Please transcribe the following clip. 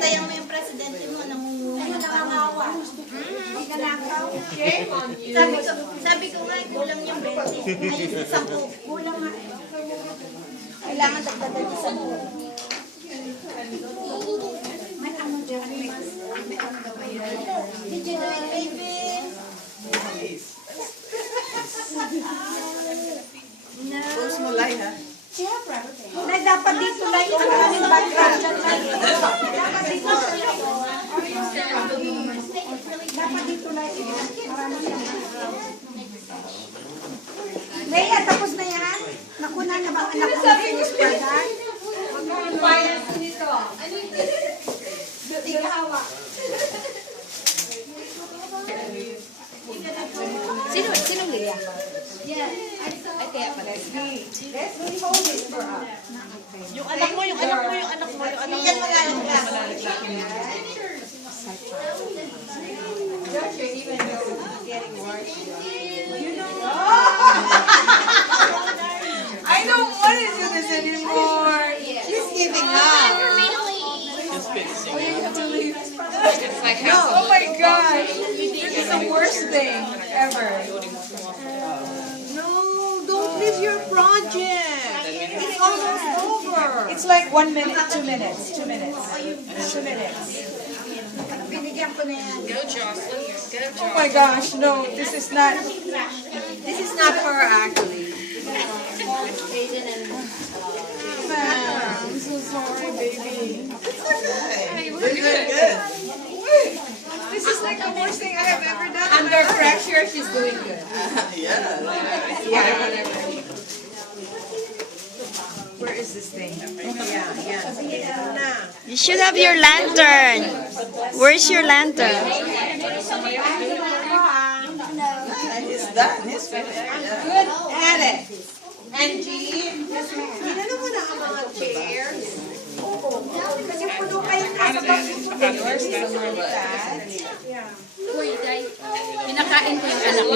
Bantayan mo yung presidente mo, namumuhay ng nangangawa. Shame on you. Sabi ko nga, kulang yung 20. Ay, 10. Kulang nga. Kailangan dagdagan yung 10. May ano dyan, may ano daw ba yun? Did you do it, baby? No. Post mo live, ha? Siyempre. Na dapat dito lang yung aming background dyan. Dapat dito lang yung dapat dito lang yung marami siyang background. Leia, tapos na yan? Nakuna na ba ang anak ko na finish product? Bias nito. Hindi ka hawa. Sino Leia? Yeah. Ay, kaya pala. Leslie, hold it for us. Yung anak mo, yung anak mo, yung anak mo, yung anak mo. Yan malalim ka. Even though it's getting worse. You know. I don't want to do this anymore. She's giving up. It's like No, oh my gosh. This is the worst thing ever. No, don't leave your project. It's almost over. It's like 1 minute, 2 minutes, 2 minutes. 2 minutes. Binigyan ko na yan. Go, Jocelyn. Go, Oh my gosh, no, this is not. This is not her actually. I'm so sorry, baby. We're good. This is like the worst thing I have ever done. Under pressure, she's doing good. Where is this thing? Yeah. You should have your lantern. Where's your lantern? He's done. He's finished. Good at it. Angie, ginano mo na ang mga chairs? Kasi puno kayo nasa Uy, Day. Pinakain ko yung anak mo.